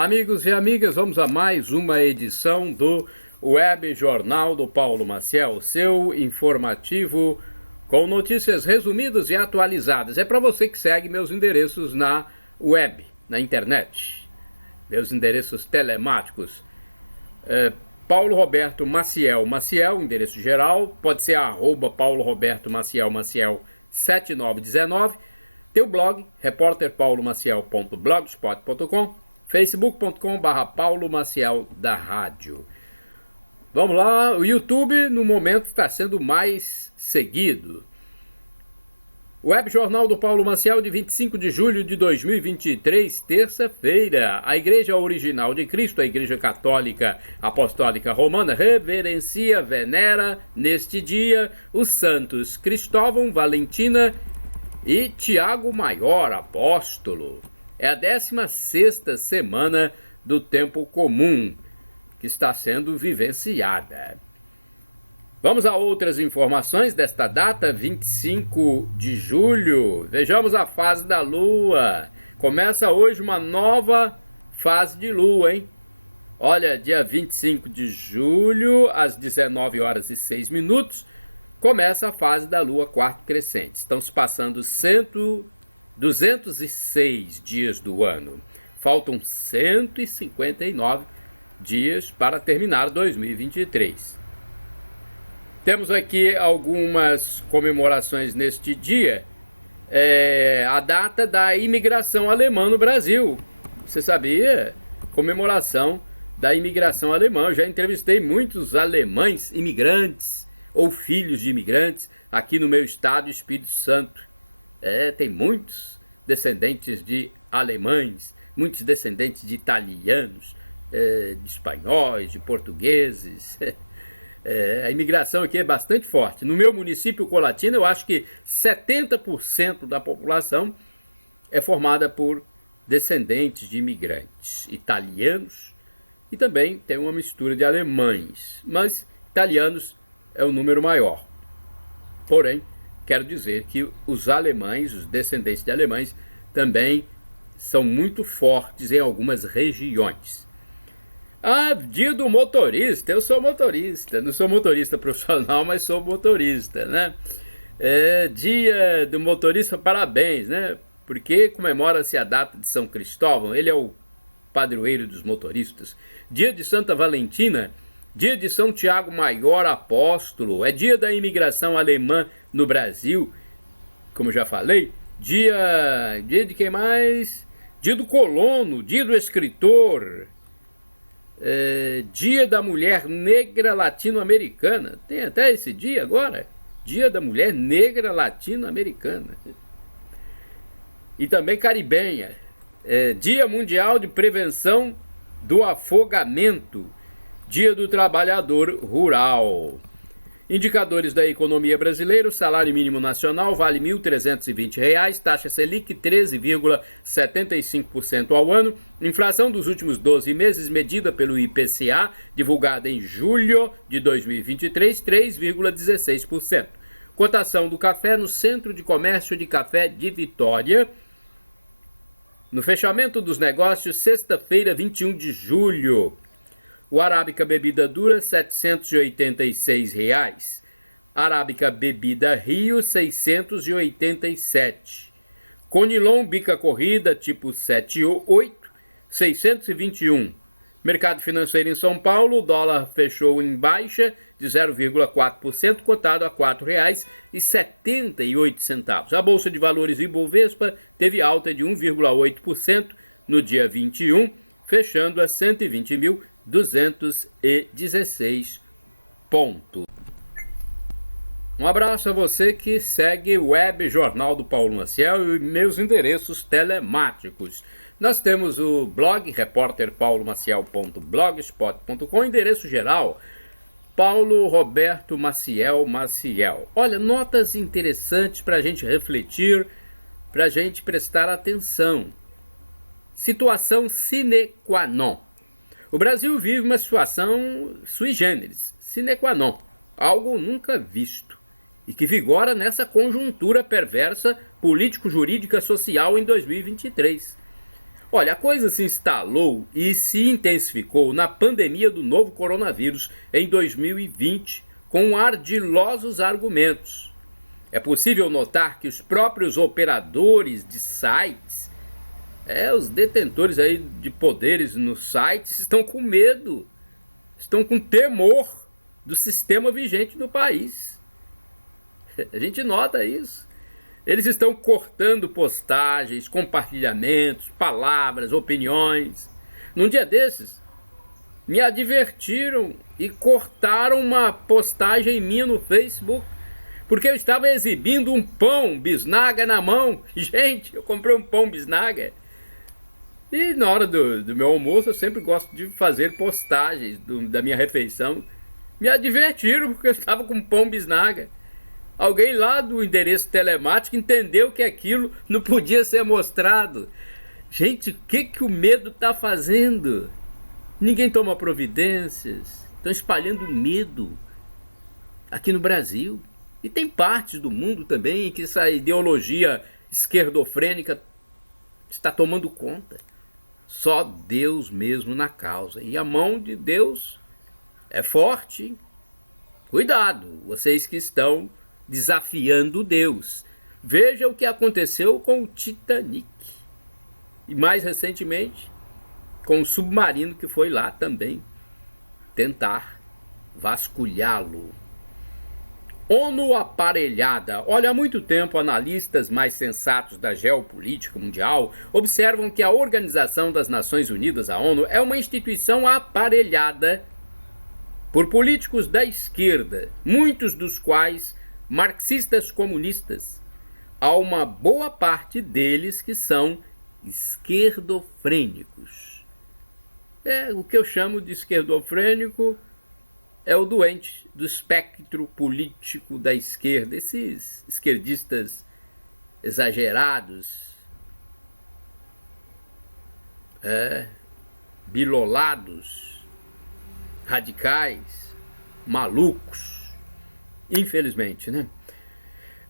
Amigos e amigas, vamos a mais uma edição do Web Jornal do Paulo Maciel, seu informativo com notícias resumidas e atualizadas. É para você que segue meus endereços na web, na internet, meus endereços telemáticos. Paulo Roberto Maciel, endereço geral, pode ser @Paulo Roberto Maciel 7919. Tem o blog, repórterpaulomaciel.blogspot.com, facebook.com/Paulo Maciel da Rádio. Vamos lá, o YouTube no momento está sendo mais seguido. Web Jornal do Paulo Maciel de 25 de julho de 2023, terça-feira. A Igreja Original de Cristo, a Igreja Católica Apostólica Romana, reverencia, venera neste dia os santos Cristóvão, Valentina e Tiago Maior, apóstolo. É a 16ª semana do tempo comum que está sendo vivenciada. Vamos a outras informações desta data, 25 de julho. Vejamos a fase da Lua. Começa hoje uma nova fase de Lua, hein? Olha, dia 25 de julho, às 19 horas e 6 minutos, começa a fase da Lua quarto crescente. Estão se passando 206 dias do ano. Faltam 159 dias para terminar 2023. Temos aqui algumas comemorações neste dia. A data da imigração alemã no Brasil. Você sabia? Comemoração da imigração alemã. Eu já entrevistei muitos alemães imigrantes ou filhos de imigrantes aqui no meu estado, Espírito Santo. Tem muitos descendentes de alemães, muitos descendentes de italianos, de espanhóis, de portugueses. A imigração aqui é bastante forte. No meu município, Colatina, eu acho que 70% da população é formada por descendentes de imigrantes italianos e também tem uma mistura de alemães, mas italianos é o número maior. Porém, quero dizer que os alemães, os descendentes de alemães, também são muito fortes em algumas regiões. Dia do motorista. Eu sou motorista. Não sou motorista profissional, mas sou motorista, né? Dia do motorista, parabéns, né? Porque comemora-se a data de São Cristóvão. Ele é o padroeiro dos motoristas. Dia de Santa Valentina. Dia de São Tiago Maior, apóstolo. É dia da imigração alemã no Brasil, como já falei. Dia de quem mais? Dia do colono, dia do escritor. Dia da Mulher Negra Latino-Americana. Tem até esse dia agora. Dia da Mulher Negra Latino-Americana. E também caribenha. Dia Mundial de Prevenção do Afogamento. Dia do Trabalhador Rural. Indicadores da economia brasileira: o salário mínimo nacional vale R$ 1.320, taxa Selic 13,75% ao ano, inflação dos últimos 12 meses medida pelo IPCA, divulgada em julho de 2023, 3,16%. Cotação do café no Centro de Comércio de Café de Vitória. No fechamento dos negócios, sexta-feira, 21 de julho. O Arábica Bebida Dura, R$ 786. Arábica Bebida Rio, R$ 687. Conilon Bica Corrida, tipo 78, 621. Mercado financeiro em São Paulo, o dólar fechou em baixa de 0,4%, cotado a R$ 4,78. A Bolsa de Valores Ibovespa teve alta de 1,8% no dia 21, fechando a 120.216 pontos. Um abraço a você que segue o Web Jornal do Paulo Maciel e meus endereços telemáticos. Nós temos o blog repórterpaulomaciel.blogspot.com, endereço geral Paulo Roberto Maciel. Olha, notas interessantes para a gente refletir, para a gente prestar atenção. Situação sine qua non. O Brasil vive uma situação sui generis, sine qua non, algo nunca visto, e que vigora nessa conjuntura perversa político-jurídica social em 2023. Olha, a coisa se instalou e se intensificou na pandemia do novo coronavírus em 2020, com ardilosos argumentos. É possível notar que os próprios operadores de sites, os detentores aí de poderes nos sites, estão com medo, estão com temor do sistema vigente no país. A gente nota isso. Eles estão cortando postagens, compartilhamentos, palavras, opiniões. Num dia desses, me advertiram e cortaram uma postagem minha no Facebook, porque eu estava exibindo um pão bisnaga na mão. Gente, eu comprei um pão bisnaga. E na hora do meu almoço, eu sempre gosto de fazer postagens da minha refeição. Me advertiram porque eu estava com um pão bisnaga. Alguém lá do endereço telemático entendeu que aquilo não podia ser mostrado. Gente, o que o medo está fazendo? Ninguém toma providências. Estão espalhando medo aqui no Brasil. E tem partes do mundo também em que essa ideologia esquerdofrênica está tomando conta. Só Deus mesmo na causa. E a mão de Deus é forte. Cuidado, vocês que estão desafiando Deus. Veja o que aconteceu com o Titanic. E mais recentemente, com o submarino que foi lá também tentar vasculhá-lo. ONU aparelhada. Olha, há muito tempo analistas mais sensatos da geopolítica mundial observam que a Organização das Nações Unidas, a ONU, é uma instituição aparelhada por políticos da esquerda, muitos dos quais marxistas comunistas. Há uma boa parte deles que são esquerdofrênicos. O que eu chamo de esquerdofrênico é o doente do espectro político da esquerda, esses esquerdistas exagerados, bilolados, radicais, malucos. Infelizmente, né?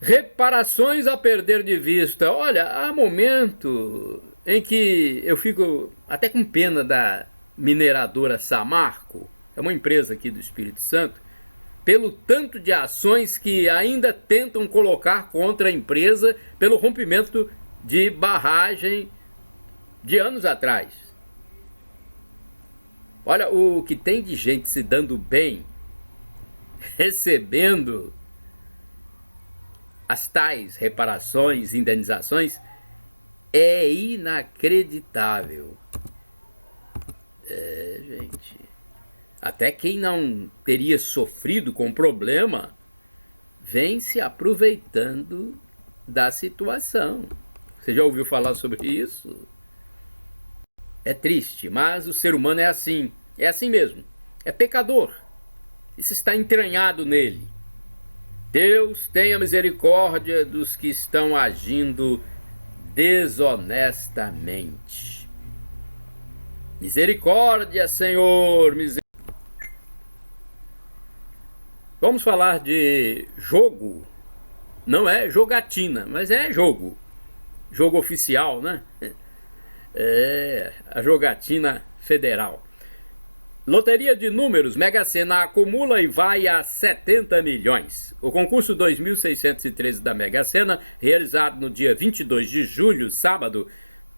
Reparações a perder de vista. Olha, há momento em que eu fico até com pena da mineradora Samarco, é uma empresa aqui do Espírito Santo, pelo tanto de ações que ainda tentam colocar contra a empresa pelo rompimento de barragem de anos atrás. Olha, o que tem de gente se dando bem, recebendo as tais reparações, indenizações, é inacreditável. Gente, até quem não teria sofrido com o problema vem se aproveitando da situação. Você já ouviu falar sobre isso? É triste, mas o ser humano é assim mesmo, é pecador. Isso está entranhado nele. Deus tenha misericórdia dos que estão agindo desonestamente. Misericórdia, Senhor, Vamos falar de jogo. Não é jogatina, mas é jogo. Jogo oficial, né? A jogatina federal. Loteria de números, Mega Sena acumula e vai a 70 milhões. O concurso 2613 da Mega Sena, realizado no dia 22 de julho, sábado,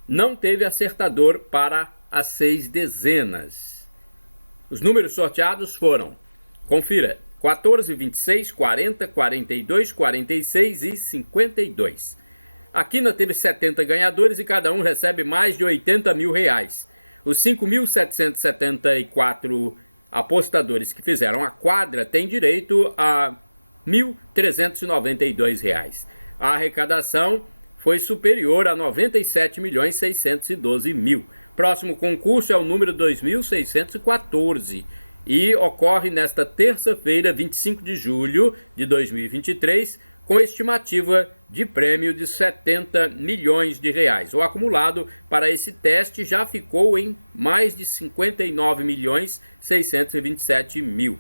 não teve acertador para as 6 dezenas. Os números sorteados foram, confira, 14, 26, 40, 42, 46 e 52. A quina teve 70 ganhadores e cada um recebe mais de 80 mil reais. Os 5.774 apostadores que fizeram a quadra têm direito a R$ 1.392. A arrecadação foi superior a R$ 97.612.000. Próximo concurso é o número 2.614 e ocorre nesta terça-feira, 25 de julho de 2023, com estimativa de prêmio de 70 milhões de reais. O acumulado para esse teste já ficou em mais de 59.627.000.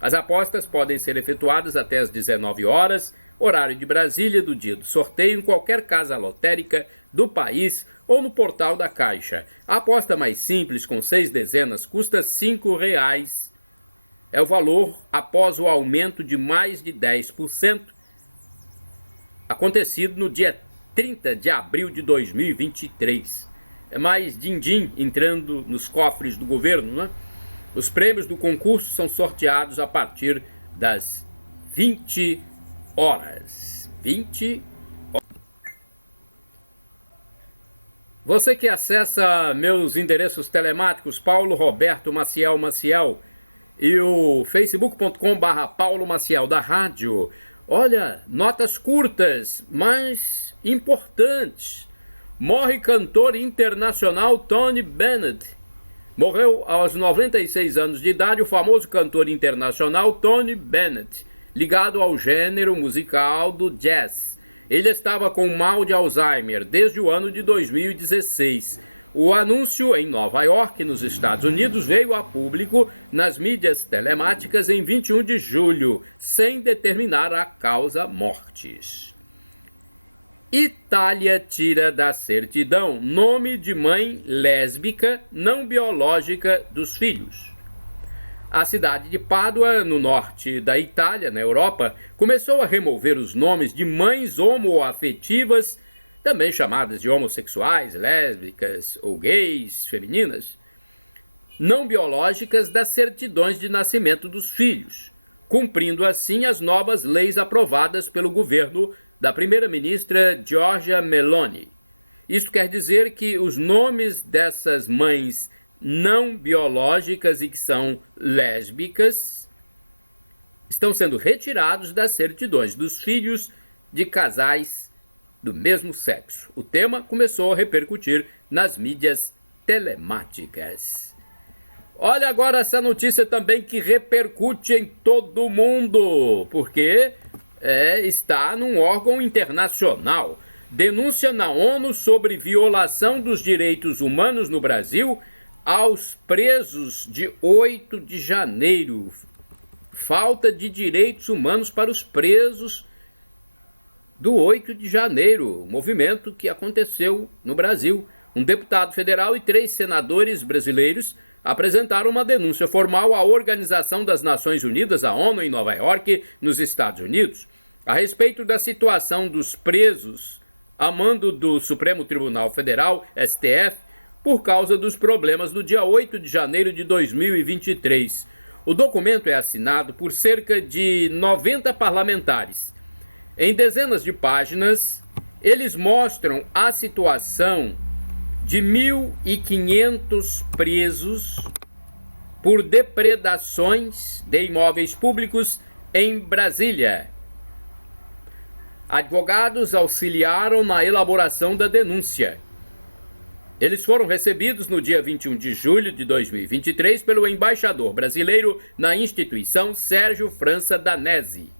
As apostas podem ser efetuadas até às 19 horas horário de Brasília do dia do sorteio em qualquer casa lotérica do país ou no portal da Caixa. A aposta mais simples, com 6 dezenas, custa R$ 5,00. É o valor após o aumento de mais de 10%, acontecido no dia 30 de abril de 2023. É mais din-din entrando nos cofres do governo, né? Os prêmios do concurso são sorteados a partir das 20 horas. 20 horas. Você que acessa meus endereços telemáticos, Paulo Roberto Maciel Maciel, e o facebook.com/Paulo Maciel da rádio. Olha, notas curtas, mas importantes. Morre cantor internacional Tony Bennett. Morreu aos 96 anos de idade o famoso cantor internacional Tony Bennett, ligado ao gênero musical do jazz. Ele estava com mal de Alzheimer desde o ano de 2016. O anúncio em Nova York, nos Estados Unidos, veio a público nas mídias telemáticas em 21 de julho, sem determinar a causa mortis. Itália tira da certidão nome de mãe lésbica não biológica dos filhos. A cidade de Pádua, no norte da Itália, na Europa, começou a remover os nomes de mães homoafetivas, também chamadas de homossexuais, lésbicas ou gays, femininas, não biológicas das certidões de nascimento dos filhos, cumprindo assim as novas leis aprovadas pelo governo da primeira-ministra Giorgia Meloni. Isto quer dizer que os nomes dessas mães não biológicas e que são lésbicas estão sendo retirados das certidões dos filhos de casais do mesmo sexo. O tema começou a repercutir nas mídias telemáticas. Olha agora essa notícia também que repercute em todo o mundo, porque está num órgão internacional. Denúncia na ONU sobre violação dos direitos humanos no Brasil aos presos de 8 de janeiro. Falta de direitos humanos para os presos do 8 de janeiro, movimento que aconteceu no Brasil. Um deputado federal e 3 senadores brasileiros apresentaram uma denúncia formal à Organização das Nações Unidas, a ONU, em Nova York, nos Estados Unidos, a respeito da situação dos presos a mando do Supremo Tribunal Federal, STF, por causa dos problemas do dia 8 de janeiro de 2023. O documento é assinado por cerca de 90 parlamentares. Em dezenas de páginas, eles mostram a situação de 1.500 presos por depredações de imóveis públicos em Brasília. Advogados auxiliaram na elaboração da denúncia. Eles foram recebidos no dia 21 de julho de 2023 pelo embaixador brasileiro na instituição, Sérgio França Danesi.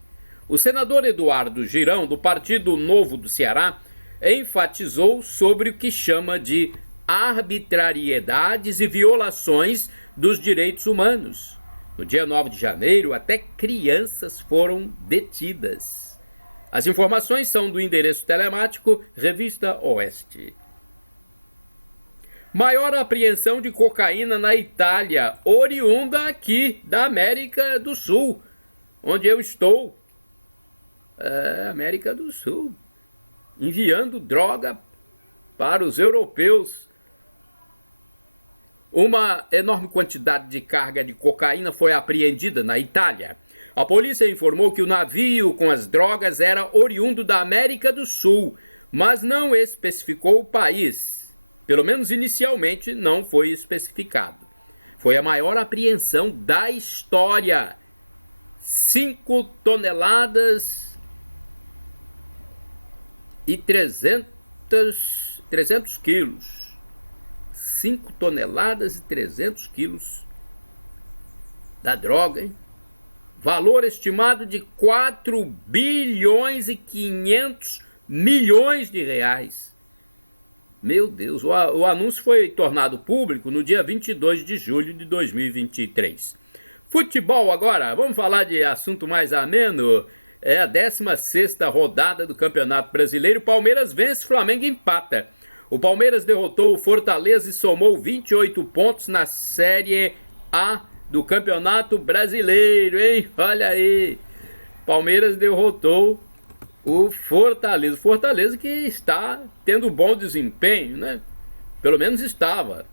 O senador Eduardo Girão, do Partido Novo do Ceará, enfatizou sobre o que chama de arbitrariedades e violações dos direitos humanos. No dia 9 de janeiro, até crianças foram detidas. As informações são do endereço telemático Revista Oeste. Maior apreensão de cocaína na Itália, oriunda aqui da América do Sul, onde eu estou. América do Sul, enviando droga para os europeus. Uma enorme quantidade de carga de cocaína foi apreendida na Itália. A polícia informou que o navio com as drogas era oriundo da América do Sul, mas não especificou o país. Pelo menos inicialmente não foi especificado. Foi a maior apreensão da história. 5 toneladas e 300 quilos. 5 toneladas e 300 quilos da droga, hein? Valor estimado de 4 bilhões e 500 milhões de reais. Meu Deus, o anúncio foi tornado público no dia 22 de julho de 2023. Futebol agora, vamos falar de assunto mais ameno. É a 16ª rodada do Campeonato Brasileiro. O Palmeiras vence, o Flamengo empata. O Palmeiras derrotou o Fortaleza e somou 28 pontos na Série A do Campeonato Brasileiro, hein? Olha aí. Palmeiras derrotou o Fortaleza. O Fortaleza que está tendo bom desempenho, né? Pelo menos estava.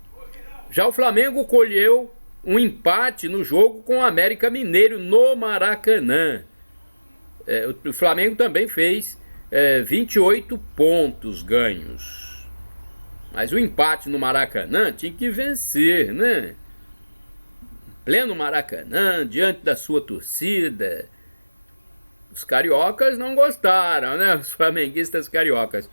Já o Flamengo colheu um empate no jogo com o América Mineiro no Maracanã. O Flamengo também fez 28 pontos ganhos. Mas o empate no Maracanã tinha que vencer, né? Pleno Maracanã, diante da sua torcida. Os cariocas não gostaram, né? Os flamenguistas cariocas.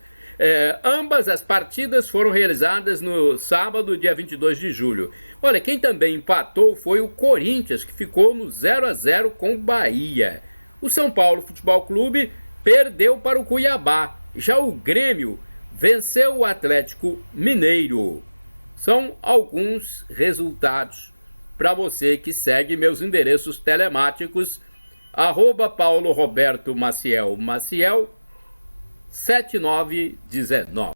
Ambas as partidas foram realizadas no sábado, dia 22 de julho. Olha, quem também empatou foi o Corinthians, que ficou no 0-0 com o Bahia. O São Paulo Futebol Clube perdeu para o Cuiabá. Já o Grêmio venceu o Atlético Mineiro. São alguns resultados para você que segue meus endereços telemáticos, @Paulo Roberto Maciel, 7919.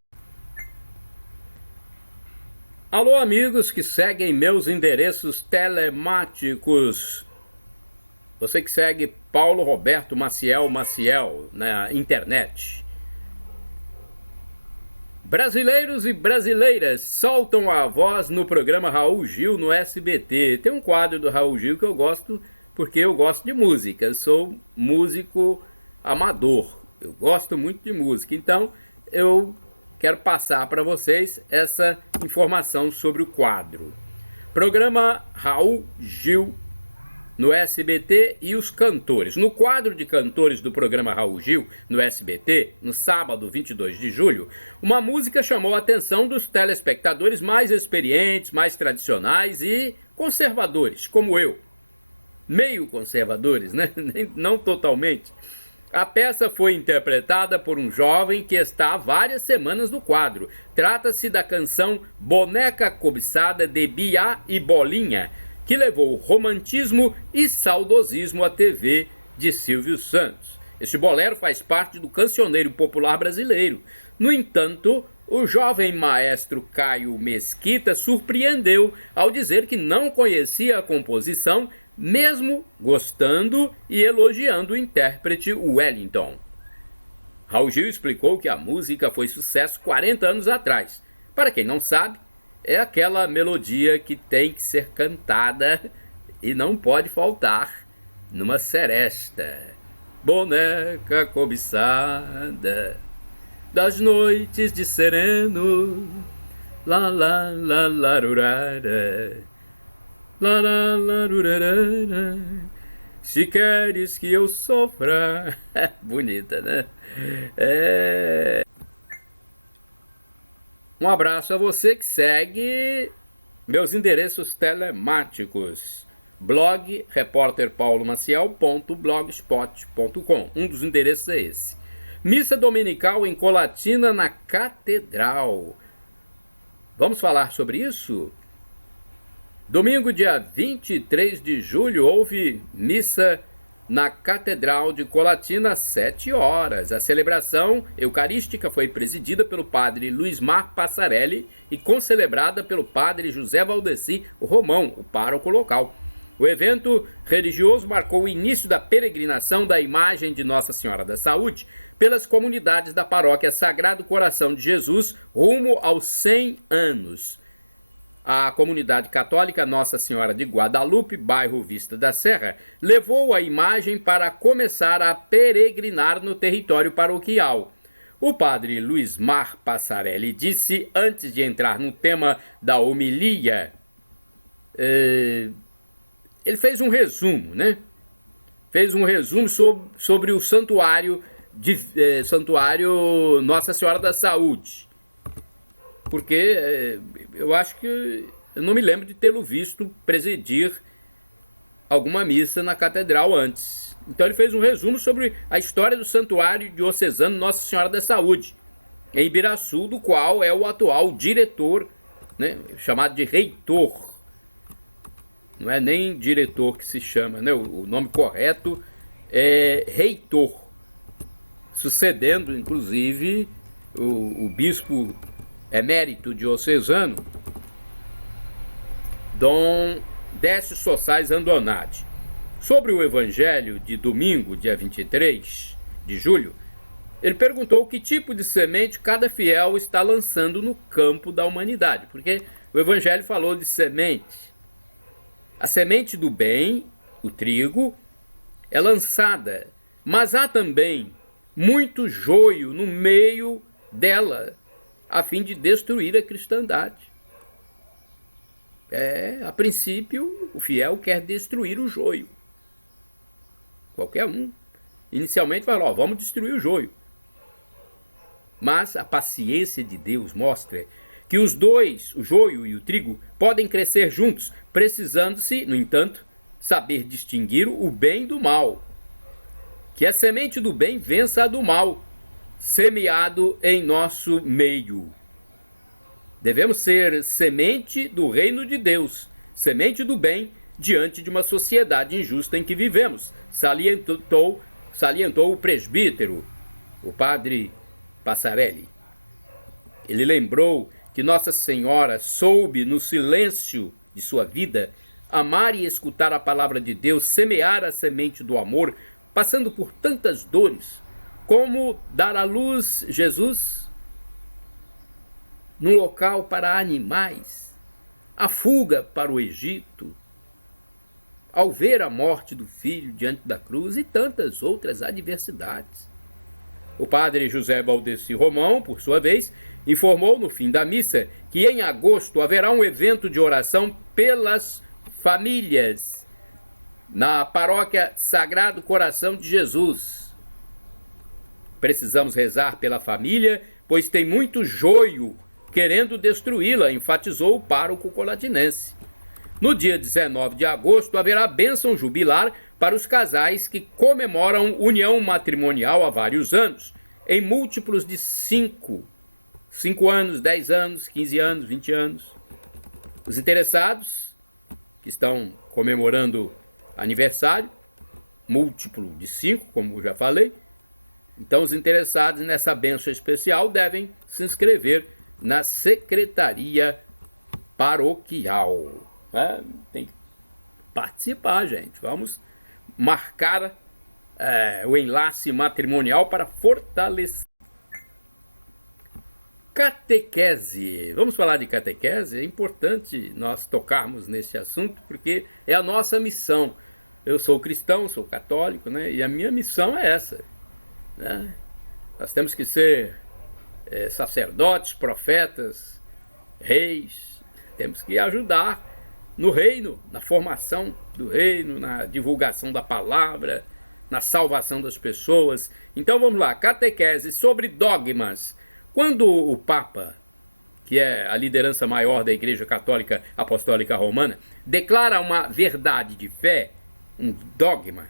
Alô, amigos que seguem meus endereços telemáticos. Você que segue Paulo Roberto Maciel na internet. Brasileiros e brasileiras soltam a voz no programa Raul Gil no SBT. Tem um quadro do Raul Gil que eu gosto porque eu gosto de música. Eu sou músico amador. Eu gosto muito de música. Então eu quero passar para vocês essa informação sobre o quadro. Programa Raul Gil no SBT e os cantores. No quadro de cantores do programa Raul Gil, no SBT, no sábado 22 de julho, uma música chamou a atenção dos telespectadores mais experientes, mais tradicionais e conservadores, como eu. Meio conservadores, né? Não totalmente. A peça foi interpretada por um jovem que está há várias semanas no quadro. Trata-se da canção Boneca Cobiçada de Biá e Bolinha, que levou romantismo e saudosismo à TV de Silvio Santos. Este bolero faz parte do cancioneiro popular brasileiro. No entanto, o jovem maestro Caio Mesquita surpreendeu ao dizer que não conhecia a composição, mesmo gostando e elogiando o intérprete Wellington. Raul Gil explicou que a música foi sucesso 40 anos atrás. Para quem não sabe, é aquela melodia que tem que ser cantada e não pode faltar numa seresta. Boneca cobiçada das noites de sereno, la la la larurara, la la larurara. Se queres que eu sofra. Bonita, né? Um abraço a você que segue meus endereços telemáticos. Blog repórterpaulomaciel.blogspot.com. Um dos endereços é esse. Missa dominical em Colatina na Catedral. Vamos falar sobre isso? Domingo, dia 23 de julho, houve missa na Catedral de Colatina às 7 horas. A celebração eucarística foi presidida pelo padre Luismar Passarelli e concelebrada pelo padre José Valdeci Romão, o pároco local. O evento religioso marcou o início da peregrinação da imagem de Nossa Senhora da Saúde pelas comunidades da paróquia Sagrado Coração de Jesus rumo aos 100 anos. A comunidade católica Nossa Senhora de Guadalupe, bairro Vista da Serra, levou a imagem para começar a peregrinar no território paroquial. O padre Luismar Passarelli disse, antes de entrar no tema da homilia, ele fez um resumo, né? Fez um resumo sobre o santuário Nossa Senhora da Saúde. Porque eu acho que eu não me lembro de tê-lo visto presidir alguma missa na catedral antes. Então ele fez um resumo sobre a história do santuário diocesano Nossa Senhora da Saúde, em Ibiraçu, do qual é o atual diretor, né, chamado de reitor. Não é nem diretor que se chama, né? O nome correto reitor, sucedendo inclusive o bispo emérito diocesano, Dom Décio Sossais Andonati. Sobre o evangelho de domingo, dia 23 de julho, ele perguntou que tipo de semente cada fiel está lançando no campo da humanidade, porque o evangelho falou de semente. A semente do bem, o trigo, é lançada, mas há também muito joio no meio dela, a fim de destruir a cristandade. A princípio, o fiel quer destruir o joio. Qualquer um. Inicialmente fala, vamos destruir o joio. Mas a paciência de Deus mostra que os dois, o joio e o trigo, podem crescer juntos, precisando-se, no entanto, saber distinguir o bem do mal. Que a semente do bem vença a do mal, semeado em nosso meio. Devemos ser semente do reino de Deus, semente do bem diante de uma sociedade injusta em que vivemos, salientou o presbítero, o padre Passarelli. Ele lembrou que Nossa Senhora soube, no silêncio de sua vida, amar e escutar a palavra de Deus, semear a semente do amor, passando por tantas dores, como dar à luz Jesus num local para animais, a fuga para o Egito, ao ver a morte do filho diante da cruz e tantas outras adversidades. O padre José Valdeci Romão, por sua vez, informou no fim da missa que em agosto haverá um evento de oração pelas famílias na paróquia Sagrado Coração de Jesus. Precisamos rezar pela família, pois tem muito joio querendo destruí-la, enfatizou o pároco colatinense. No dia 19 de agosto haverá bênção jubilar para os casais que comemoram união matrimonial há vários anos, em múltiplos de 5 anos, 10 anos, 15 anos, 20 anos. Os interessados, que estão comemorando aniversário, múltiplo de 5, como eu já falei, então os interessados nessa bênção especial devem se inscrever na secretaria paroquial. Tem que participar, gente. Vamos marcar o enlace matrimonial para fortalecer. Catequese. Vamos falar de catequese? É importante nós tocarmos nesse assunto, porque é a nossa missão. Eu sou cristão, sou católico, né? E a minha missão é essa, né? Nós temos que ser sacerdotes, profetas, reis. Temos que ajudar no reino, na formação do reino, na divulgação da palavra, na salvação das pessoas. Então vamos lá, catequese sobre dogmas. Quando o Papa, que é a liderança maior da Igreja Católica Apostólica Romana, declara uma verdade de fé, um dogma,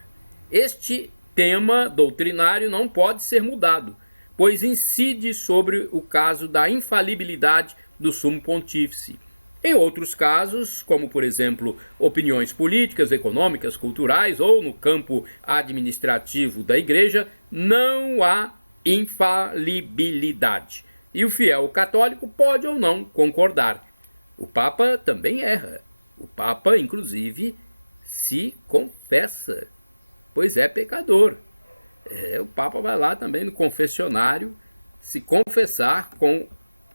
este tema doutrinário não pode ser mudado, pois incide sobre o caso da infalibilidade do Sumo Pontífice. Em outros casos, como por exemplo opiniões políticas, econômicas, culturais ou no campo administrativo da Igreja, não há infalibilidade. E o fiel católico pode ou não concordar. O Papa também erra. O Papa, inclusive, se confessa, pois é pecador. O Papa vai lá também no confessionário se confessar com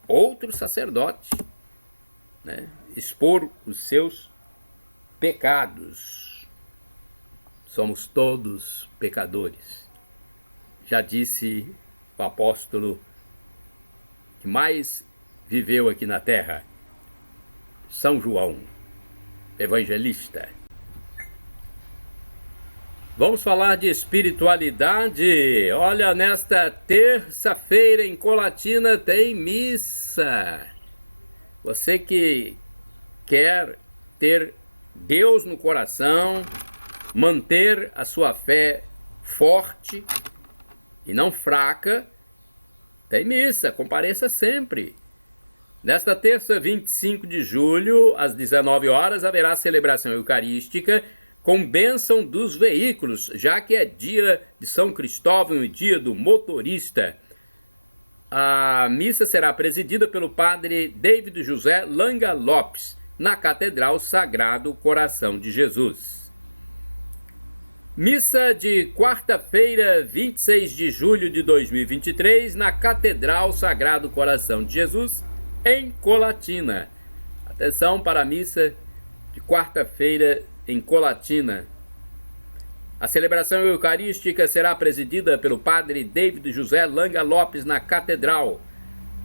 outros sacerdotes, né? Expor os seus pecados. Somos todos pecadores. Já disse o apóstolo que mais viveu aqui na terra, São João, evangelista. Vamos falar de espiritualidade. Olha, nesta terça-feira em Colatina tem missa. Você que quer ter Deus no coração, manter a sua fé forte e não fraca, tem missa, compareça sempre. Nesta terça, 25 de julho, às 19 horas, haverá celebração eucarística com bênção dos veículos, já que é dia de São Cristóvão e dia do motorista. A missa será presidida pelo padre David José Langa Lopes, na Catedral Sagrado Coração de Jesus. Missa de quarta-feira, 26 de julho de 2023, na Catedral Sagrado Coração de Jesus, em Colatina. Atenção para a missa de quarta-feira em Colatina. A celebração eucarística será presidida pelo padre David José Langa Lopes na Catedral,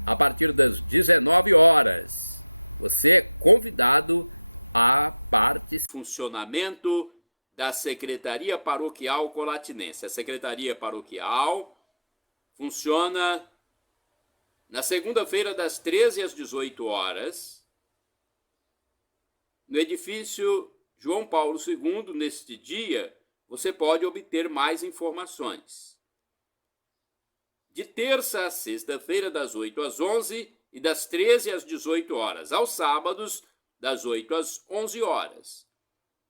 a partir das 19 horas. Você é convidado a participar. Funcionamento da Secretaria Paroquial Colatinense. A Secretaria Paroquial funciona na segunda-feira das 13 às 18 horas, no edifício João Paulo II. Neste dia, você pode obter mais informações. De terça a sexta-feira, das 8 às 11 e das 13 às 18 horas. Aos sábados, das 8 às 11 horas.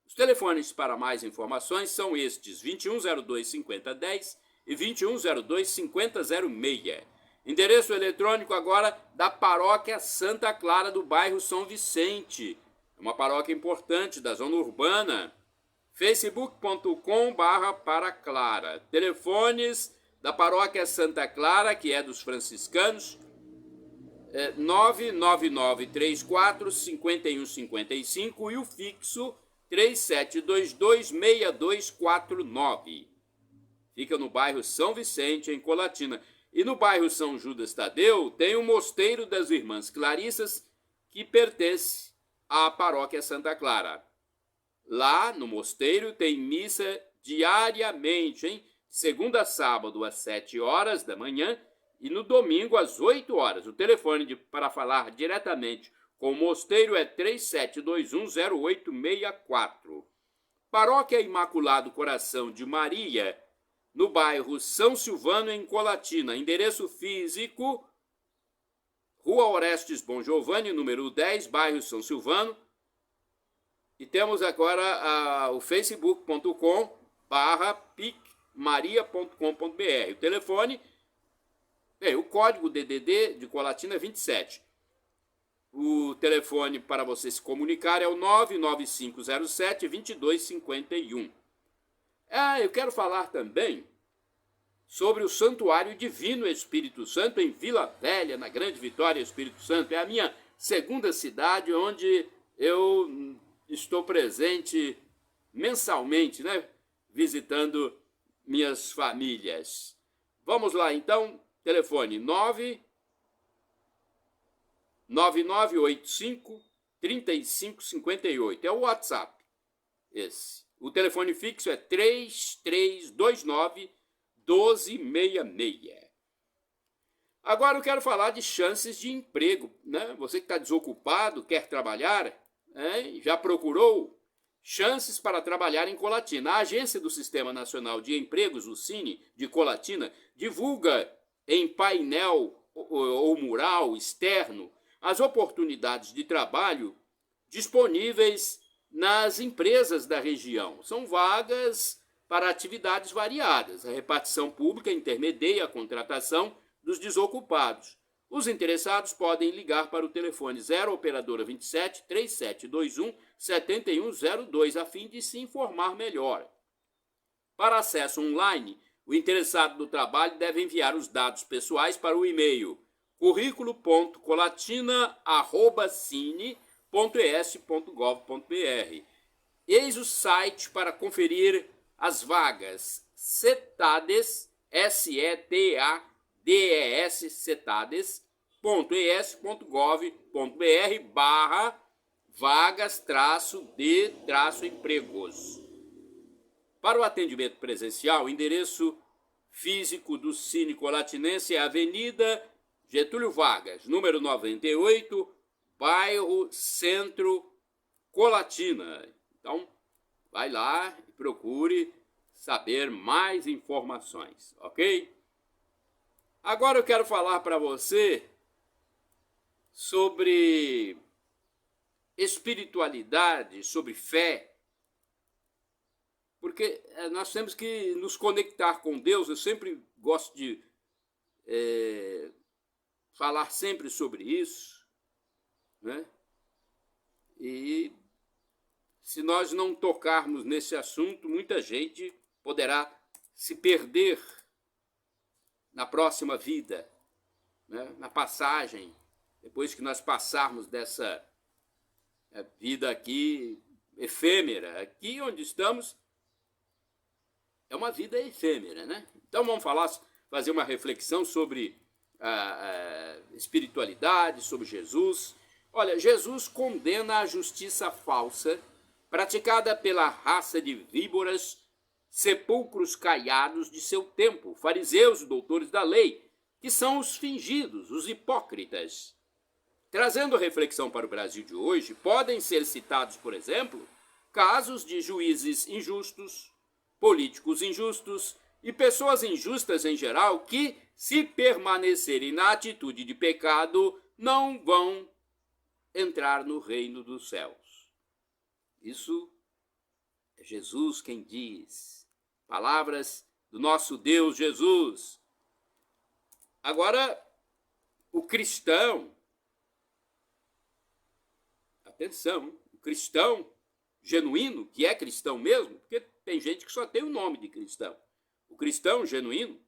Os telefones para mais informações são estes: 2102-5010 e 2102-5006. Endereço eletrônico agora da Paróquia Santa Clara do bairro São Vicente. É uma paróquia importante da zona urbana. facebook.com/paraclara. Telefones da Paróquia Santa Clara, que é dos franciscanos, 99934-5155 e o fixo 3722-6249. Fica no bairro São Vicente, em Colatina. E no bairro São Judas Tadeu tem o Mosteiro das Irmãs Clarissas, que pertence à Paróquia Santa Clara. Lá no mosteiro tem missa diariamente, hein? Segunda a sábado às 7 horas da manhã e no domingo às 8 horas. O telefone para falar diretamente com o mosteiro é 37210864. Paróquia Imaculado Coração de Maria, no bairro São Silvano, em Colatina. Endereço físico: Rua Orestes Bom Giovanni, número 10, bairro São Silvano. E temos agora o facebook.com/picmaria.com.br. O telefone, o código DDD de Colatina é 27. O telefone para você se comunicar é o 99507-2251. Eu quero falar também sobre o Santuário Divino Espírito Santo em Vila Velha, na Grande Vitória, Espírito Santo. É a minha segunda cidade onde eu estou presente mensalmente, né? Visitando minhas famílias. Vamos lá, então. Telefone 99985-3558. É o WhatsApp. Esse. O telefone fixo é 3329-1266. Agora eu quero falar de chances de emprego, né? Você que está desocupado, quer trabalhar, já procurou chances para trabalhar em Colatina. A Agência do Sistema Nacional de Empregos, o Cine, de Colatina, divulga em painel ou mural externo as oportunidades de trabalho disponíveis nas empresas da região. São vagas para atividades variadas. A repartição pública intermedia a contratação dos desocupados. Os interessados podem ligar para o telefone 0 operadora 27 3721 7102 a fim de se informar melhor. Para acesso online, o interessado no trabalho deve enviar os dados pessoais para o e-mail currículo.colatina@cine.es.gov.br. Eis o site para conferir as vagas: Setades, SETADES, setades.es.gov.br/vagas-de-empregos. Para o atendimento presencial, o endereço físico do Cine Colatinense é a Avenida Getúlio Vargas, número 98, bairro Centro, Colatina. Então, vai lá e procure saber mais informações, ok? Agora eu quero falar para você sobre espiritualidade, sobre fé. porque nós temos que nos conectar com Deus. Eu sempre gosto de falar sempre sobre isso, né? E se nós não tocarmos nesse assunto, muita gente poderá se perder na próxima vida, né? Na passagem, depois que nós passarmos dessa vida aqui efêmera. Aqui onde estamos é uma vida efêmera, né? Então vamos fazer uma reflexão sobre a espiritualidade, sobre Jesus. Olha, Jesus condena a justiça falsa praticada pela raça de víboras, sepulcros caiados de seu tempo, fariseus e doutores da lei, que são os fingidos, os hipócritas. Trazendo reflexão para o Brasil de hoje, podem ser citados, por exemplo, casos de juízes injustos, políticos injustos e pessoas injustas em geral que, se permanecerem na atitude de pecado, não vão entrar no reino dos céus. Isso é Jesus quem diz. Palavras do nosso Deus Jesus. Agora, o cristão, atenção, o cristão genuíno, que é cristão mesmo, porque tem gente que só tem o nome de cristão. O cristão genuíno,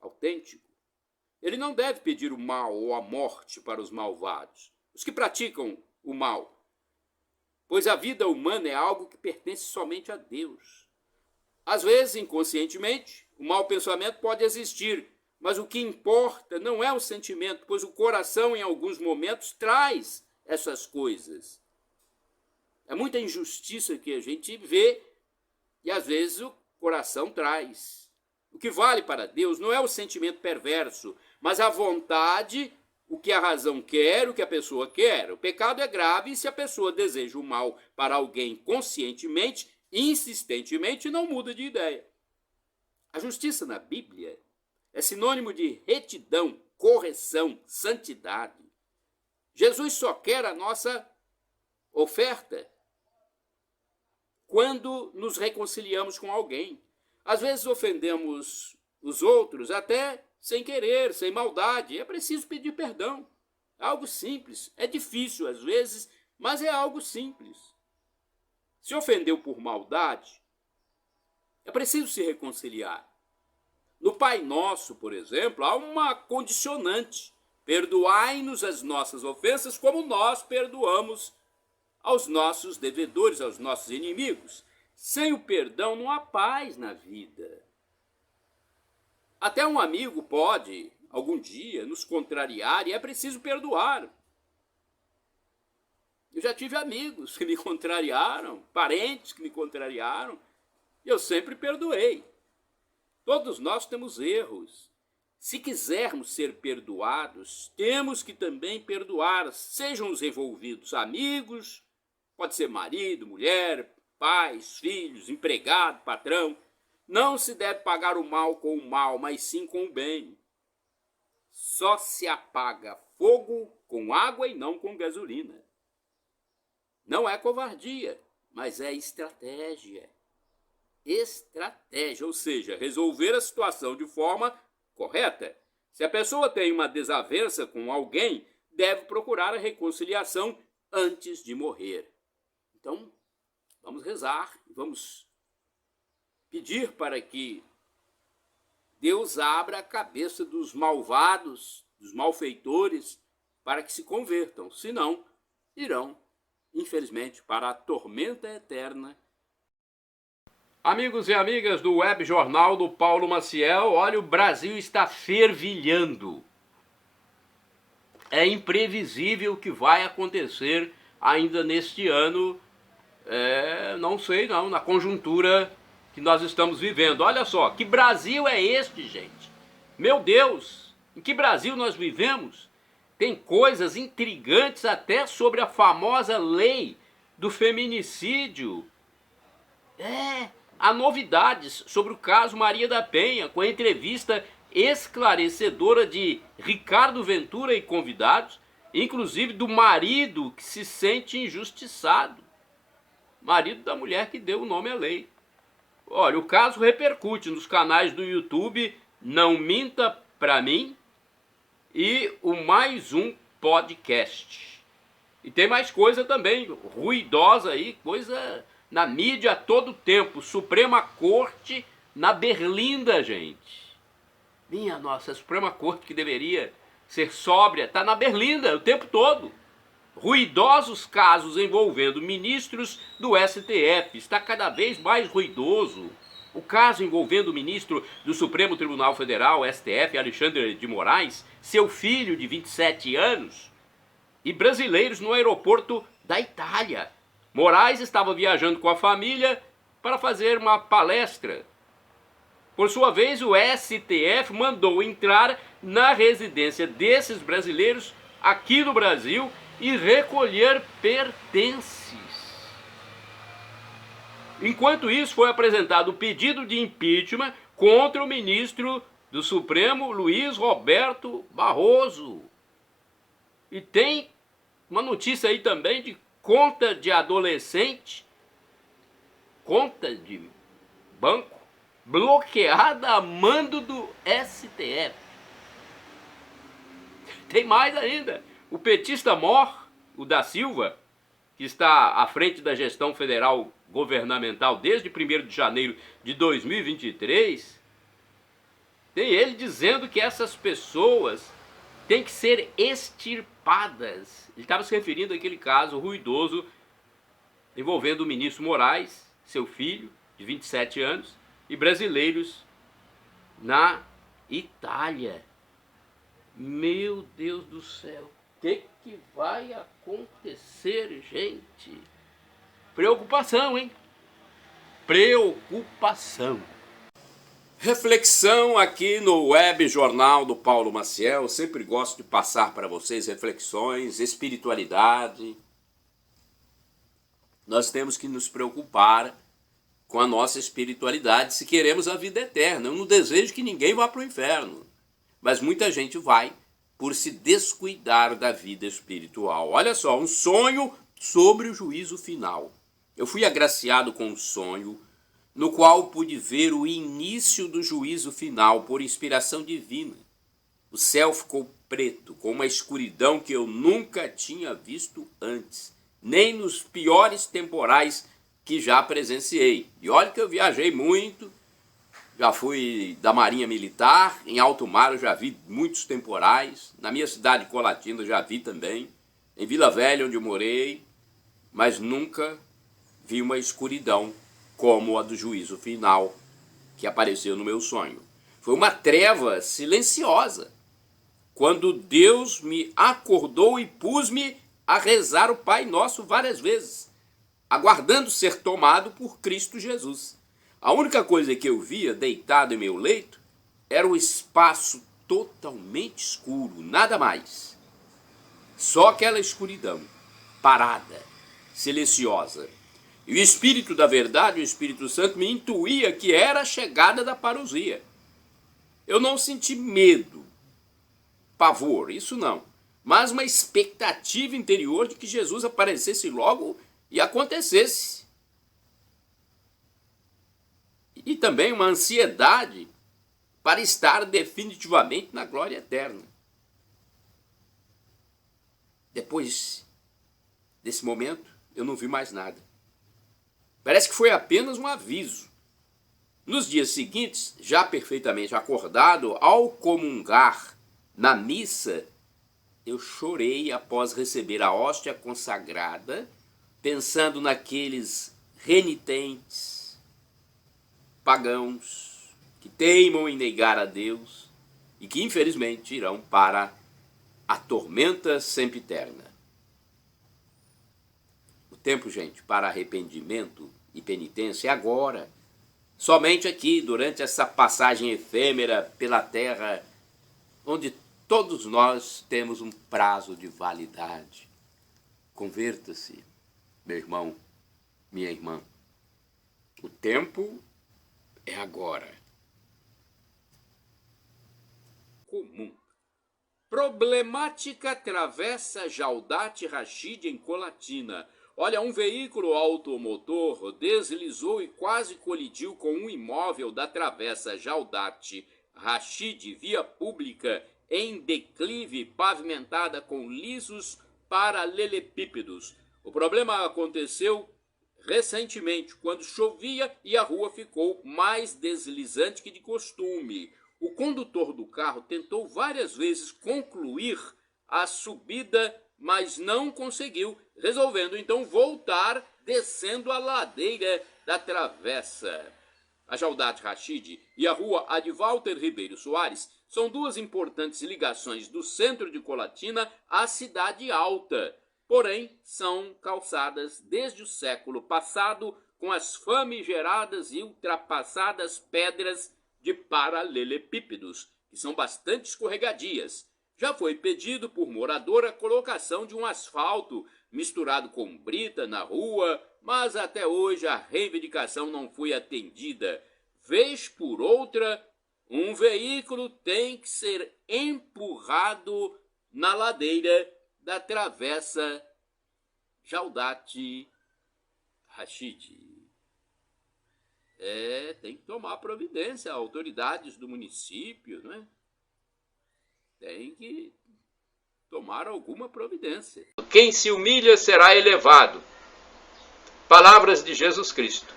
autêntico, ele não deve pedir o mal ou a morte para os malvados, os que praticam o mal, pois a vida humana é algo que pertence somente a Deus. Às vezes, inconscientemente, o mau pensamento pode existir, mas o que importa não é o sentimento, pois o coração, em alguns momentos, traz essas coisas. É muita injustiça que a gente vê e, às vezes, o coração traz. O que vale para Deus não é o sentimento perverso, mas a vontade, o que a razão quer, o que a pessoa quer. O pecado é grave e se a pessoa deseja o mal para alguém conscientemente, insistentemente, não muda de ideia. A justiça na Bíblia é sinônimo de retidão, correção, santidade. Jesus só quer a nossa oferta quando nos reconciliamos com alguém. Às vezes ofendemos os outros até sem querer, sem maldade. É preciso pedir perdão. É algo simples. É difícil às vezes, mas é algo simples. Se ofendeu por maldade, é preciso se reconciliar. No Pai Nosso, por exemplo, há uma condicionante. Perdoai-nos as nossas ofensas como nós perdoamos aos nossos devedores, aos nossos inimigos. Sem o perdão não há paz na vida. Até um amigo pode, algum dia, nos contrariar e é preciso perdoar. Eu já tive amigos que me contrariaram, parentes que me contrariaram, e eu sempre perdoei. Todos nós temos erros. Se quisermos ser perdoados, temos que também perdoar, sejam os envolvidos amigos, pode ser marido, mulher, pais, filhos, empregado, patrão. Não se deve pagar o mal com o mal, mas sim com o bem. Só se apaga fogo com água e não com gasolina. Não é covardia, mas é estratégia. Estratégia, ou seja, resolver a situação de forma correta. Se a pessoa tem uma desavença com alguém, deve procurar a reconciliação antes de morrer. Então, vamos rezar, vamos pedir para que Deus abra a cabeça dos malvados, dos malfeitores, para que se convertam. Senão, irão, infelizmente, para a tormenta eterna. Amigos e amigas do Web Jornal do Paulo Maciel, olha, o Brasil está fervilhando. É imprevisível o que vai acontecer ainda neste ano, não sei não, na conjuntura que nós estamos vivendo. Olha só, que Brasil é este, gente? Meu Deus, em que Brasil nós vivemos? Tem coisas intrigantes até sobre a famosa lei do feminicídio. Há novidades sobre o caso Maria da Penha, com a entrevista esclarecedora de Ricardo Ventura e convidados, inclusive do marido que se sente injustiçado. Marido da mulher que deu o nome à lei. Olha, o caso repercute nos canais do YouTube Não Minta Pra Mim e o Mais Um Podcast. E tem mais coisa também, ruidosa aí, coisa na mídia a todo tempo. Suprema Corte na Berlinda, gente. Minha nossa, a Suprema Corte que deveria ser sóbria, está na Berlinda o tempo todo. Ruidosos casos envolvendo ministros do STF, está cada vez mais ruidoso. O caso envolvendo o ministro do Supremo Tribunal Federal, STF, Alexandre de Moraes, seu filho de 27 anos, e brasileiros no aeroporto da Itália. Moraes estava viajando com a família para fazer uma palestra. Por sua vez, o STF mandou entrar na residência desses brasileiros aqui no Brasil e recolher pertences. Enquanto isso, foi apresentado o pedido de impeachment contra o ministro do Supremo, Luiz Roberto Barroso. E tem uma notícia aí também de conta de adolescente, conta de banco, bloqueada a mando do STF. Tem mais ainda. O petista Mor, o da Silva, que está à frente da gestão federal governamental desde 1º de janeiro de 2023, tem ele dizendo que essas pessoas têm que ser extirpadas. Ele estava se referindo àquele caso ruidoso envolvendo o ministro Moraes, seu filho, de 27 anos, e brasileiros na Itália. Meu Deus do céu, o que vai acontecer, gente? Preocupação, hein? Preocupação. Reflexão aqui no Web Jornal do Paulo Maciel. Sempre gosto de passar para vocês reflexões, espiritualidade. Nós temos que nos preocupar com a nossa espiritualidade se queremos a vida eterna. Eu não desejo que ninguém vá para o inferno, mas muita gente vai por se descuidar da vida espiritual. Olha só, um sonho sobre o juízo final. Eu fui agraciado com um sonho no qual pude ver o início do juízo final por inspiração divina. O céu ficou preto, com uma escuridão que eu nunca tinha visto antes, nem nos piores temporais que já presenciei. E olha que eu viajei muito, já fui da Marinha Militar, em alto mar eu já vi muitos temporais, na minha cidade Colatina eu já vi também, em Vila Velha onde eu morei, mas nunca vi uma escuridão como a do juízo final que apareceu no meu sonho. Foi uma treva silenciosa, quando Deus me acordou e pus-me a rezar o Pai Nosso várias vezes, aguardando ser tomado por Cristo Jesus. A única coisa que eu via deitado em meu leito era o espaço totalmente escuro, nada mais. Só aquela escuridão, parada, silenciosa. E o Espírito da Verdade, o Espírito Santo, me intuía que era a chegada da parousia. Eu não senti medo, pavor, isso não, mas uma expectativa interior de que Jesus aparecesse logo e acontecesse. E também uma ansiedade para estar definitivamente na glória eterna. Depois desse momento, eu não vi mais nada. Parece que foi apenas um aviso. Nos dias seguintes, já perfeitamente acordado, ao comungar na missa, eu chorei após receber a hóstia consagrada, pensando naqueles renitentes, pagãos, que teimam em negar a Deus e que infelizmente irão para a tormenta sempiterna. O tempo, gente, para arrependimento e penitência é agora. Somente aqui, durante essa passagem efêmera pela terra, onde todos nós temos um prazo de validade. Converta-se, meu irmão, minha irmã. O tempo é agora. Comum. Problemática travessa Jaldate Rachid em Colatina. Olha, um veículo automotor deslizou e quase colidiu com um imóvel da Travessa Jaldate Rachid, via pública em declive pavimentada com lisos paralelepípedos. O problema aconteceu recentemente, quando chovia e a rua ficou mais deslizante que de costume. O condutor do carro tentou várias vezes concluir a subida, mas não conseguiu, resolvendo então voltar descendo a ladeira da travessa. A Jaldate Rachid e a rua Advalter Ribeiro Soares são duas importantes ligações do centro de Colatina à Cidade Alta, porém são calçadas desde o século passado com as famigeradas e ultrapassadas pedras de paralelepípedos, que são bastante escorregadias. Já foi pedido por morador a colocação de um asfalto misturado com brita na rua, mas até hoje a reivindicação não foi atendida. Vez por outra, um veículo tem que ser empurrado na ladeira da Travessa Jaldate Rachid. Tem que tomar providência, autoridades do município, não é? Tem que tomar alguma providência. Quem se humilha será elevado. Palavras de Jesus Cristo.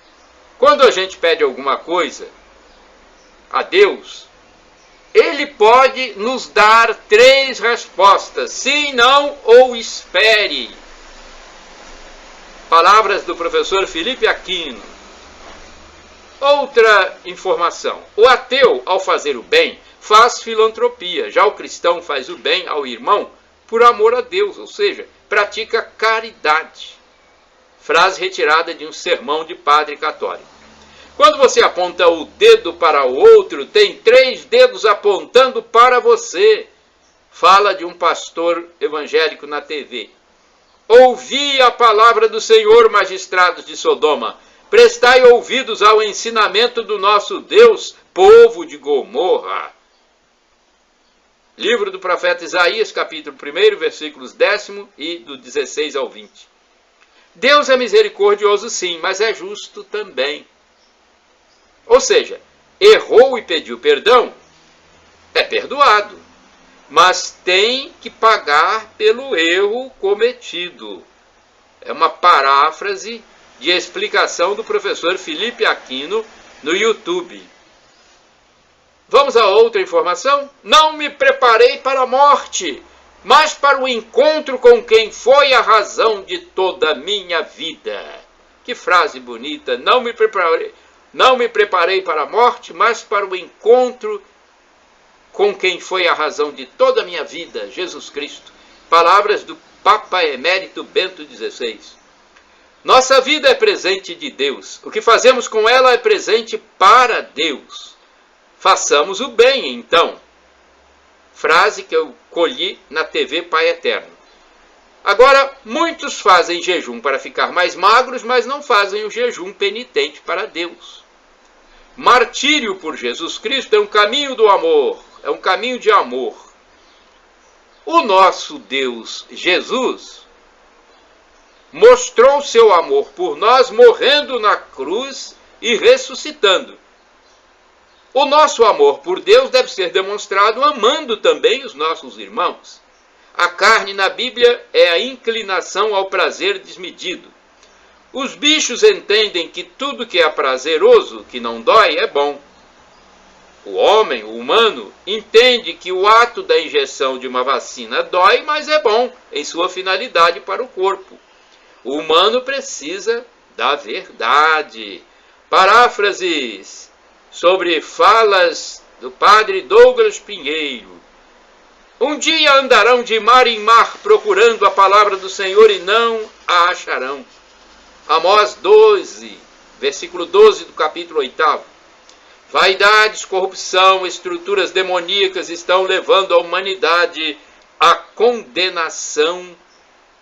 Quando a gente pede alguma coisa a Deus, Ele pode nos dar 3 respostas: sim, não ou espere. Palavras do professor Felipe Aquino. Outra informação: o ateu, ao fazer o bem, faz filantropia. Já o cristão faz o bem ao irmão por amor a Deus, ou seja, pratica caridade. Frase retirada de um sermão de padre católico. Quando você aponta o dedo para o outro, tem 3 dedos apontando para você. Fala de um pastor evangélico na TV. Ouvi a palavra do Senhor, magistrados de Sodoma. Prestai ouvidos ao ensinamento do nosso Deus, povo de Gomorra. Livro do profeta Isaías, capítulo 1, versículos 10 e do 16 ao 20. Deus é misericordioso sim, mas é justo também. Ou seja, errou e pediu perdão, é perdoado, mas tem que pagar pelo erro cometido. É uma paráfrase de explicação do professor Felipe Aquino no YouTube. Vamos a outra informação? Não me preparei para a morte, mas para o encontro com quem foi a razão de toda a minha vida. Que frase bonita! Não me preparei para a morte, mas para o encontro com quem foi a razão de toda a minha vida, Jesus Cristo. Palavras do Papa Emérito Bento XVI. Nossa vida é presente de Deus. O que fazemos com ela é presente para Deus. Façamos o bem, então. Frase que eu colhi na TV Pai Eterno. Agora, muitos fazem jejum para ficar mais magros, mas não fazem o jejum penitente para Deus. Martírio por Jesus Cristo é um caminho do amor, é um caminho de amor. O nosso Deus, Jesus, mostrou seu amor por nós morrendo na cruz e ressuscitando. O nosso amor por Deus deve ser demonstrado amando também os nossos irmãos. A carne na Bíblia é a inclinação ao prazer desmedido. Os bichos entendem que tudo que é prazeroso, que não dói, é bom. O homem, o humano, entende que o ato da injeção de uma vacina dói, mas é bom em sua finalidade para o corpo. O humano precisa da verdade. Paráfrases sobre falas do padre Douglas Pinheiro. Um dia andarão de mar em mar procurando a palavra do Senhor e não a acharão. Amós 12, versículo 12 do capítulo 8. Vaidades, corrupção, estruturas demoníacas estão levando a humanidade à condenação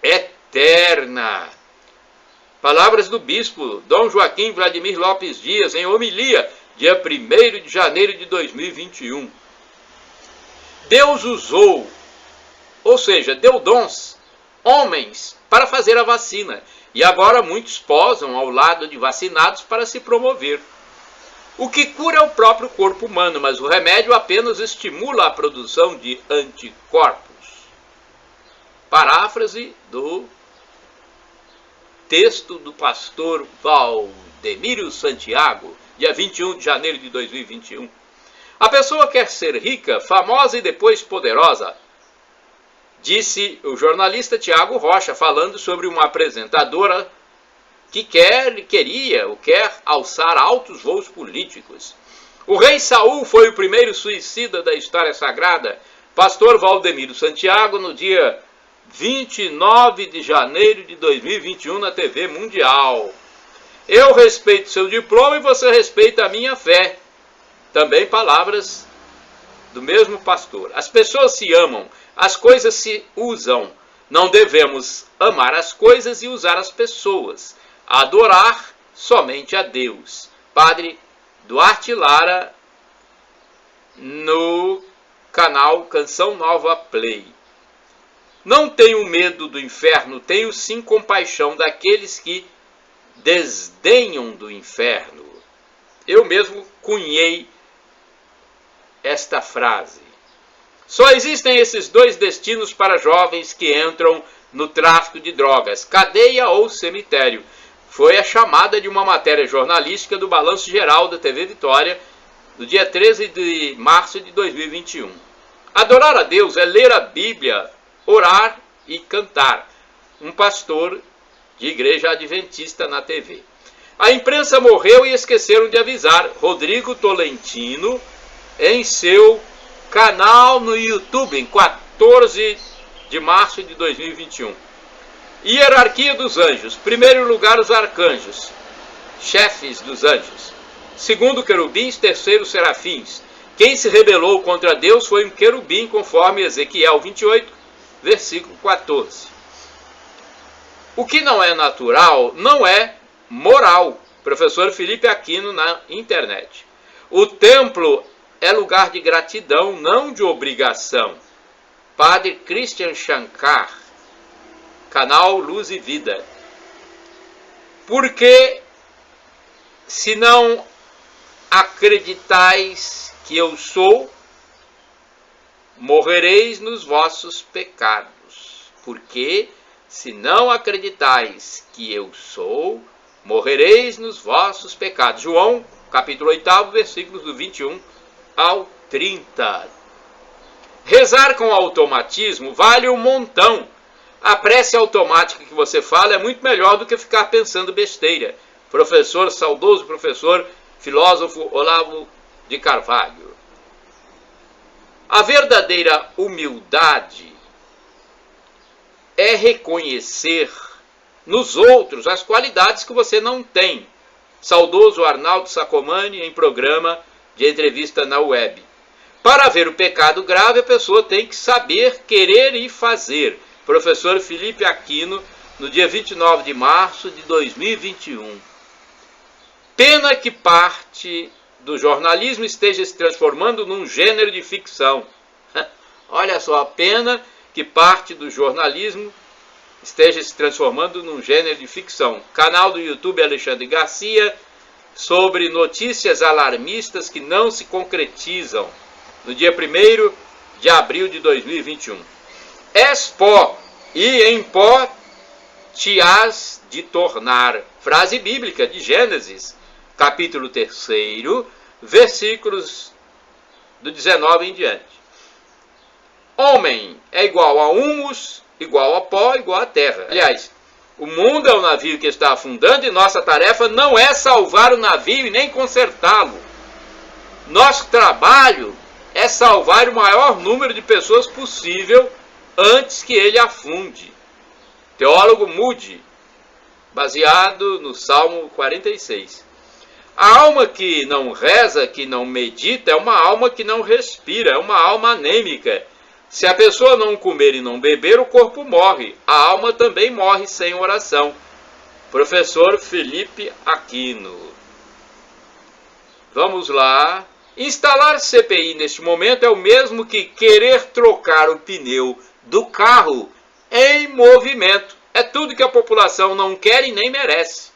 eterna. Palavras do bispo Dom Joaquim Vladimir Lopes Dias em homilia, dia 1º de janeiro de 2021. Deus usou, ou seja, deu dons homens para fazer a vacina. E agora muitos posam ao lado de vacinados para se promover. O que cura é o próprio corpo humano, mas o remédio apenas estimula a produção de anticorpos. Paráfrase do texto do pastor Valdemiro Santiago, dia 21 de janeiro de 2021. A pessoa quer ser rica, famosa e depois poderosa, disse o jornalista Tiago Rocha, falando sobre uma apresentadora que quer alçar altos voos políticos. O rei Saul foi o primeiro suicida da história sagrada. Pastor Valdemiro Santiago, no dia 29 de janeiro de 2021, na TV Mundial. Eu respeito seu diploma e você respeita a minha fé. Também palavras do mesmo pastor. As pessoas se amam, as coisas se usam. Não devemos amar as coisas e usar as pessoas. Adorar somente a Deus. Padre Duarte Lara, no canal Canção Nova Play. Não tenho medo do inferno, tenho sim compaixão daqueles que desdenham do inferno. Eu mesmo cunhei esta frase. Só existem esses dois destinos para jovens que entram no tráfico de drogas: cadeia ou cemitério. Foi a chamada de uma matéria jornalística do Balanço Geral da TV Vitória, no dia 13 de março de 2021. Adorar a Deus é ler a Bíblia, orar e cantar. Um pastor de igreja adventista na TV. A imprensa morreu e esqueceram de avisar. Rodrigo Tolentino, em seu canal no YouTube, em 14 de março de 2021. Hierarquia dos anjos. Primeiro lugar, os arcanjos, chefes dos anjos. Segundo, querubins. Terceiro, serafins. Quem se rebelou contra Deus foi um querubim, conforme Ezequiel 28, versículo 14. O que não é natural não é moral. Professor Felipe Aquino na internet. O templo é lugar de gratidão, não de obrigação. Padre Christian Shankar, canal Luz e Vida. Porque se não acreditais que eu sou, morrereis nos vossos pecados. Porque se não acreditais que eu sou, morrereis nos vossos pecados. João, capítulo 8, versículos do 21 ao 30. Rezar com automatismo vale um montão. A prece automática que você fala é muito melhor do que ficar pensando besteira. Saudoso professor, filósofo Olavo de Carvalho. A verdadeira humildade é reconhecer nos outros as qualidades que você não tem. Saudoso Arnaldo Sacomani, em programa de entrevista na web. Para ver o pecado grave, a pessoa tem que saber, querer e fazer. Professor Felipe Aquino, no dia 29 de março de 2021. Pena que parte do jornalismo esteja se transformando num gênero de ficção. Olha só, a pena que parte do jornalismo esteja se transformando num gênero de ficção. Canal do YouTube Alexandre Garcia, sobre notícias alarmistas que não se concretizam, no dia 1º de abril de 2021. És pó, e em pó te hás de tornar. Frase bíblica de Gênesis, capítulo 3, versículos do 19 em diante. Homem é igual a humus, igual a pó, igual a terra. Aliás, o mundo é o navio que está afundando e nossa tarefa não é salvar o navio e nem consertá-lo. Nosso trabalho é salvar o maior número de pessoas possível antes que ele afunde. Teólogo Moody, baseado no Salmo 46. A alma que não reza, que não medita, é uma alma que não respira, é uma alma anêmica. Se a pessoa não comer e não beber, o corpo morre. A alma também morre sem oração. Professor Felipe Aquino. Vamos lá. Instalar CPI neste momento é o mesmo que querer trocar o pneu do carro em movimento. É tudo que a população não quer e nem merece.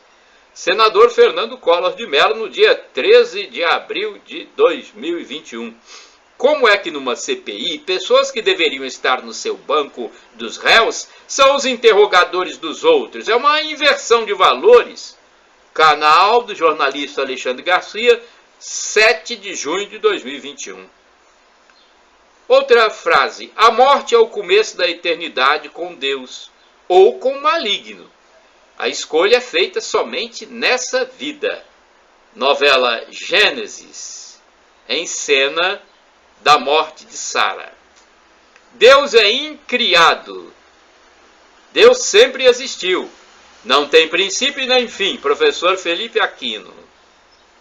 Senador Fernando Collor de Mello, no dia 13 de abril de 2021. Como é que numa CPI, pessoas que deveriam estar no seu banco dos réus são os interrogadores dos outros? É uma inversão de valores. Canal do jornalista Alexandre Garcia, 7 de junho de 2021. Outra frase: a morte é o começo da eternidade com Deus ou com o maligno. A escolha é feita somente nessa vida. Novela Gênesis, em cena da morte de Sara. Deus é incriado. Deus sempre existiu. Não tem princípio nem fim. Professor Felipe Aquino,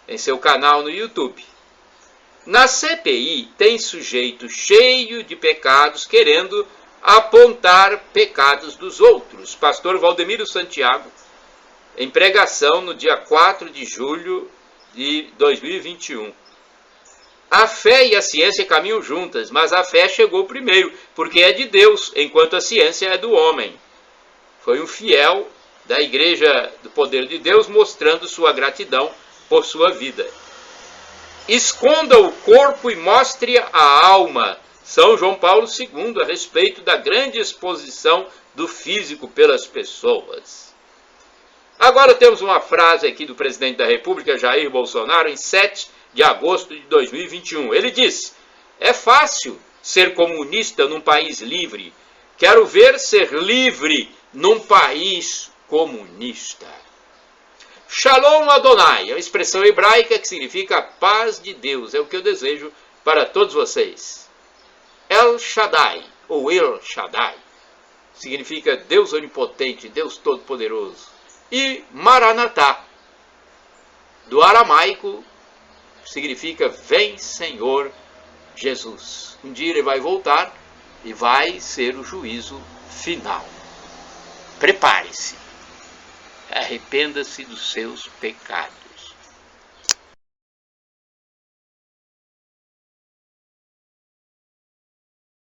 em seu canal no YouTube. Na CPI tem sujeito cheio de pecados querendo apontar pecados dos outros. Pastor Valdemiro Santiago, em pregação no dia 4 de julho de 2021. A fé e a ciência caminham juntas, mas a fé chegou primeiro, porque é de Deus, enquanto a ciência é do homem. Foi um fiel da Igreja do Poder de Deus mostrando sua gratidão por sua vida. Esconda o corpo e mostre a alma. São João Paulo II, a respeito da grande exposição do físico pelas pessoas. Agora temos uma frase aqui do presidente da República, Jair Bolsonaro, em 7 de agosto de 2021. Ele diz: é fácil ser comunista num país livre. Quero ver ser livre num país comunista. Shalom Adonai, é uma expressão hebraica que significa paz de Deus. É o que eu desejo para todos vocês. El Shaddai, ou El Shaddai, significa Deus onipotente, Deus todo-poderoso. E Maranatá, do aramaico, significa vem Senhor Jesus. Um dia ele vai voltar e vai ser o juízo final. Prepare-se. Arrependa-se dos seus pecados.